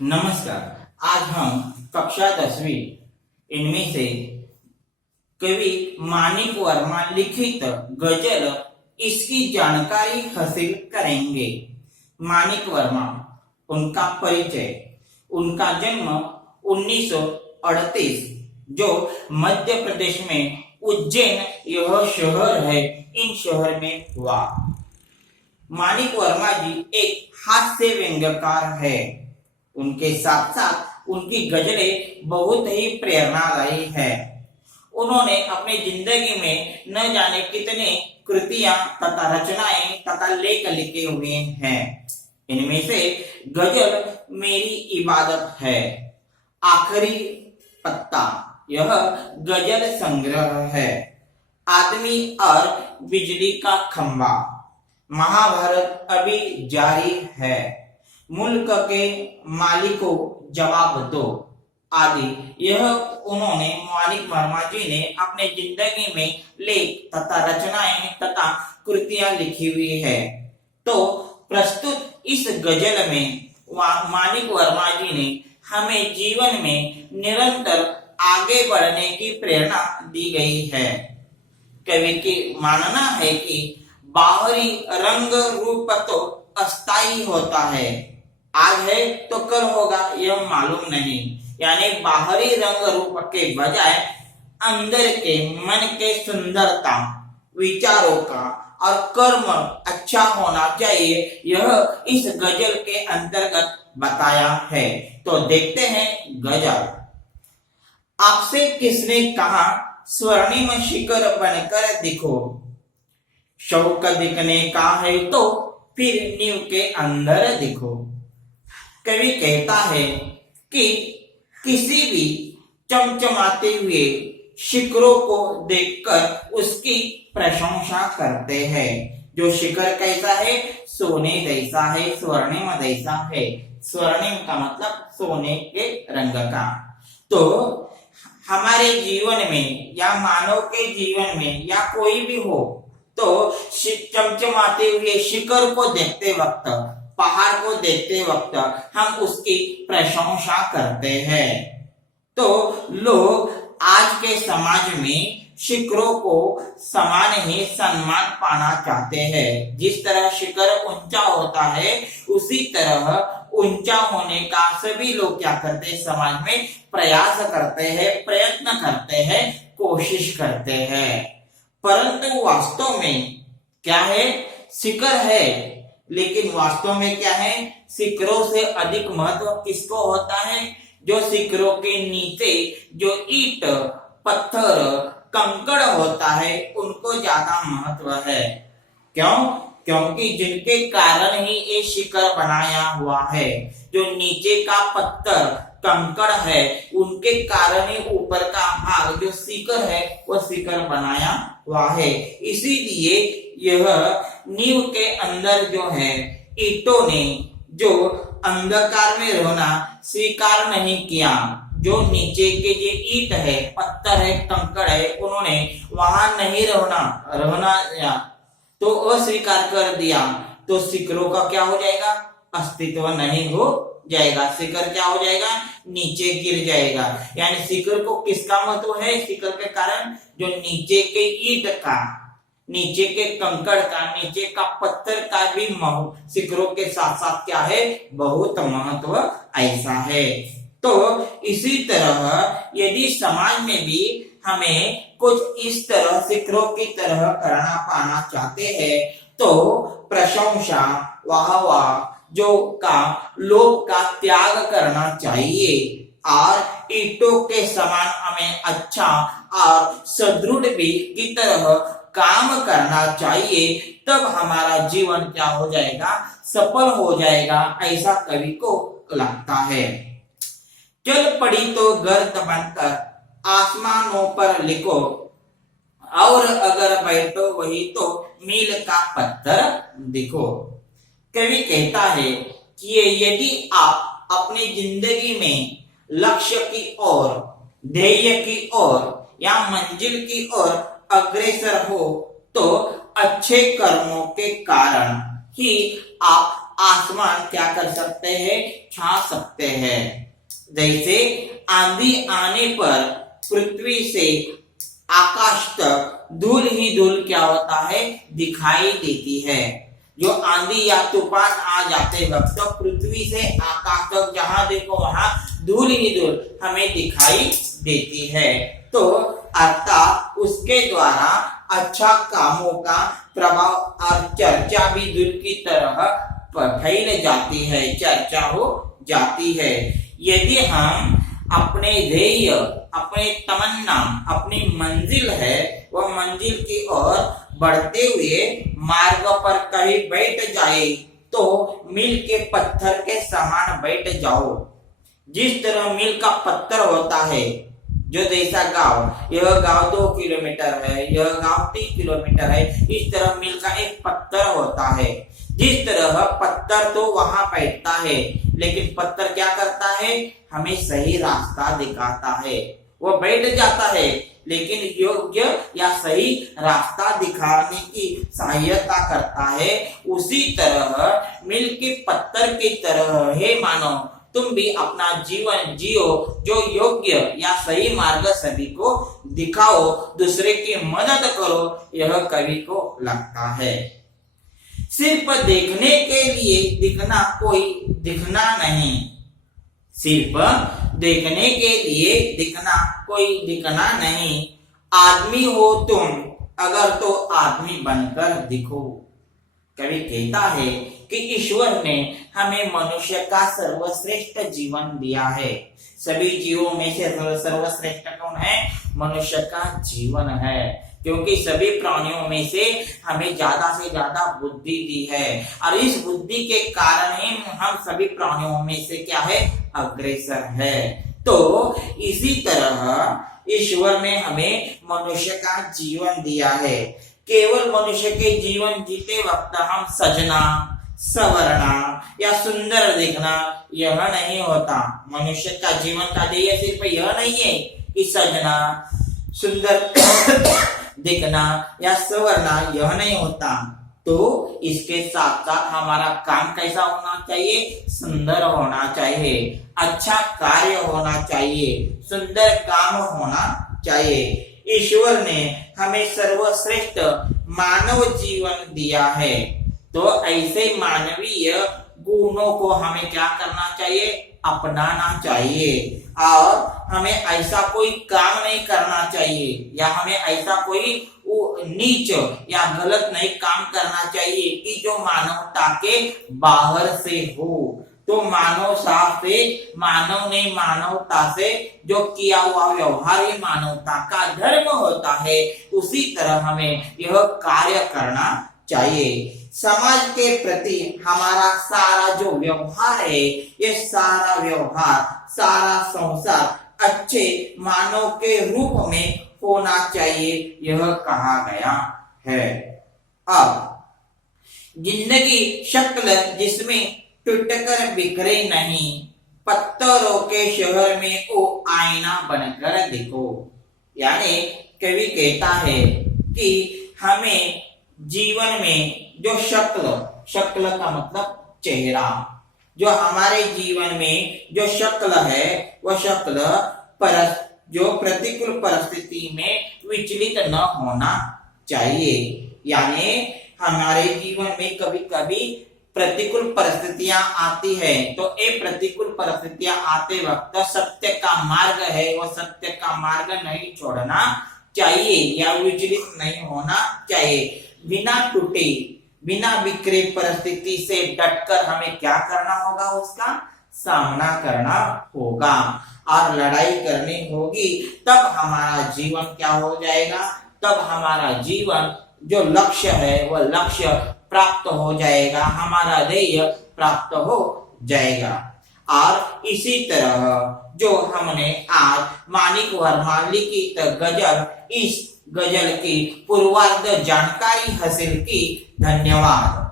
नमस्कार। आज हम कक्षा 10वीं इनमें से कवि मानिक वर्मा लिखित गजल इसकी जानकारी हासिल करेंगे। मानिक वर्मा, उनका परिचय। उनका जन्म 1938 जो मध्य प्रदेश में उज्जैन यह शहर है, इन शहर में हुआ। मानिक वर्मा जी एक हास्य व्यंग्यकार है। उनके साथ साथ उनकी गजलें बहुत ही प्रेरणादायी है। उन्होंने अपनी जिंदगी में न जाने कितने कृतियां तथा रचनाएं तथा लेख लिखे हुए हैं। इनमें से गजल मेरी इबादत है, आखिरी पत्ता, यह गजल संग्रह है। आदमी और बिजली का खंबा, महाभारत अभी जारी है, मुल्क के मालिकों जवाब दो आदि, यह उन्होंने मानिक वर्मा जी ने अपने जिंदगी में लेख तथा रचनाएं तथा कृतियां लिखी हुई है। तो प्रस्तुत इस गजल में मानिक वर्मा जी ने हमें जीवन में निरंतर आगे बढ़ने की प्रेरणा दी गई है। कवि की मानना है कि बाहरी रंग रूप तो अस्थायी होता है, आज है तो कल होगा यह मालूम नहीं। यानी बाहरी रंग रूप के बजाय अंदर के मन के सुंदरता, विचारों का और कर्म अच्छा होना चाहिए, यह इस गजल के अंतर्गत बताया है। तो देखते हैं गजल। आपसे किसने कहा स्वर्णिम शिखर बनकर दिखो, शौक दिखने का है तो फिर नींव के अंदर दिखो। कवि कहता है कि किसी भी चमचमाते हुए शिखरों को देखकर उसकी प्रशंसा करते हैं। जो शिखर कैसा है? सोने जैसा है, स्वर्णिम जैसा है। स्वर्णिम का मतलब सोने के रंग का। तो हमारे जीवन में या मानव के जीवन में या कोई भी हो, तो चमचमाते हुए शिखर को देखते वक्त, पहाड़ को देखते वक्त हम उसकी प्रशंसा करते हैं। तो लोग आज के समाज में शिखरों को समान ही सम्मान पाना चाहते हैं। जिस तरह शिखर ऊंचा होता है, उसी तरह ऊंचा होने का सभी लोग क्या करते हैं? समाज में प्रयास करते हैं, प्रयत्न करते हैं, कोशिश करते हैं। परंतु वास्तव में क्या है? शिखर है, लेकिन वास्तव में क्या है? शिखरों से अधिक महत्व किसको होता है? जो शिखरों के नीचे जो ईंट, पत्थर, कंकड़ होता है, उनको ज्यादा महत्व है। क्यों? क्योंकि जिनके कारण ही ये शिखर बनाया हुआ है। जो नीचे का पत्थर, कंकड़ है, उनके कारण ही ऊपर का भाग जो शिखर है, वो शिखर बनाया हुआ है। इसीलिए यह नींव के अंदर जो है, ईंटों ने जो अंधकार में रहना स्वीकार नहीं किया, जो नीचे के जो ईंट है, पत्थर है, कंकड़ है, उन्होंने वहां नहीं रहना तो अस्वीकार कर दिया, तो शिखरों का क्या हो जाएगा? अस्तित्व नहीं हो जाएगा। शिखर क्या हो जाएगा? नीचे गिर जाएगा। यानी शिखर को किसका महत्व है? शिखर के कारण जो नीचे के ईंट का, नीचे के कंकड़ का, नीचे का पत्थर का भी शिखरों के साथ साथ क्या है? बहुत महत्व ऐसा है। तो इसी तरह यदि समाज में भी हमें कुछ इस तरह शिखरों की तरह करना पाना चाहते हैं, तो प्रशंसा, वाह वाह जो का लोभ का त्याग करना चाहिए और ईंटों के समान हमें अच्छा और सुदृढ़ भी की तरह काम करना चाहिए। तब हमारा जीवन क्या हो जाएगा? सफल हो जाएगा, ऐसा कवि को लगता है। चल पड़ी तो गर्द बनकर आसमानों पर लिखो, और अगर बैठो वही तो मील का पत्थर दिखो। कवि कहता है कि यदि आप अपनी जिंदगी में लक्ष्य की ओर, ध्येय की ओर या मंजिल की ओर अग्रसर हो, तो अच्छे कर्मों के कारण ही आप आसमान क्या कर सकते हैं, छा सकते हैं। जैसे आंधी आने पर पृथ्वी से आकाश तक धूल ही धूल क्या होता है, दिखाई देती है। जो आंधी या तूफान आ जाते वक्त तो पृथ्वी से आकाश तक जहां देखो वहां धूल ही धूल हमें दिखाई देती है। तो अर्थात उसके द्वारा अच्छा कामों का प्रभाव और चर्चा भी धूल की तरह फैल जाती है, चर्चा हो जाती है। यदि हम अपने ध्येय, अपने तमन्ना, अपनी मंजिल है वह मंजिल की ओर बढ़ते हुए मार्ग पर कहीं बैठ जाए तो मील के पत्थर के समान बैठ जाओ। जिस तरह मील का पत्थर होता है, जो जैसा गांव, यह गांव 2 किलोमीटर है, यह गांव 3 किलोमीटर है, इस तरह मील का एक पत्थर होता है। जिस तरह पत्थर तो वहां बैठता है, लेकिन पत्थर क्या करता है, हमें सही रास्ता दिखाता है। वो बैठ जाता है लेकिन योग्य या सही रास्ता दिखाने की सहायता करता है। उसी तरह मील के पत्थर की तरह हे मानो तुम भी अपना जीवन जियो, जो योग्य या सही मार्ग सभी को दिखाओ, दूसरे की मदद करो, यह कवि को लगता है। सिर्फ देखने के लिए दिखना कोई दिखना नहीं, सिर्फ देखने के लिए दिखना कोई दिखना नहीं। आदमी हो तुम अगर तो आदमी बनकर दिखो। कवि कहता है कि ईश्वर ने हमें मनुष्य का सर्वश्रेष्ठ जीवन दिया है। सभी जीवों में से सर्वश्रेष्ठ कौन है, मनुष्य का जीवन है। क्योंकि सभी प्राणियों में से हमें ज्यादा से ज्यादा बुद्धि दी है और इस बुद्धि के कारण ही हम सभी प्राणियों में से क्या है, अग्रसर है। तो इसी तरह ईश्वर ने हमें मनुष्य का जीवन दिया है। केवल मनुष्य के जीवन जीते वक्त हम सजना, संवरना या सुंदर दिखना यह नहीं होता। मनुष्य का जीवन का ध्येय सिर्फ यह नहीं है कि सजना, सुंदर दिखना या संवरना यह नहीं होता। तो इसके साथ साथ हमारा काम कैसा होना चाहिए, सुंदर होना चाहिए, अच्छा कार्य होना चाहिए, सुंदर काम होना चाहिए। ईश्वर ने हमें सर्वश्रेष्ठ मानव जीवन दिया है, तो ऐसे मानवीय गुणों को हमें क्या करना चाहिए, अपनाना चाहिए। और हमें ऐसा कोई काम नहीं करना चाहिए या हमें ऐसा कोई नीच या गलत नहीं काम करना चाहिए कि जो मानवता के बाहर से हो। तो मानव ने मानवता से जो किया हुआ व्यवहार ये मानवता का धर्म होता है, उसी तरह हमें यह कार्य करना चाहिए। समाज के प्रति हमारा सारा जो व्यवहार है, ये सारा व्यवहार, सारा संसार अच्छे मानव के रूप में होना चाहिए, यह कहा गया है। अब जिंदगी शक्ल जिसमें टूटकर बिखरे नहीं, पत्थरों के शहर में वो आईना बनकर दिखो। यानी कवि कहता है कि हमें जीवन में जो शक्ल का मतलब चेहरा, जो हमारे जीवन में जो शक्ल है वह शक्ल जो प्रतिकूल परिस्थिति में विचलित न होना चाहिए। यानी हमारे जीवन में कभी कभी प्रतिकूल परिस्थितियां आती है, तो ये प्रतिकूल परिस्थितियां आते वक्त सत्य का मार्ग है, वह सत्य का मार्ग नहीं छोड़ना चाहिए या विचलित नहीं होना चाहिए। बिना टूटे, बिना बिखरे परिस्थिति से डटकर हमें क्या करना होगा, उसका सामना करना होगा और लड़ाई करनी होगी। तब हमारा जीवन क्या हो जाएगा, तब हमारा जीवन जो लक्ष्य है वह लक्ष्य प्राप्त हो जाएगा, हमारा ध्येय प्राप्त हो जाएगा। और इसी तरह जो हमने आज माणिक वर्मा लिखित गजल, इस गजल की पूर्वार्ध जानकारी हासिल की। धन्यवाद।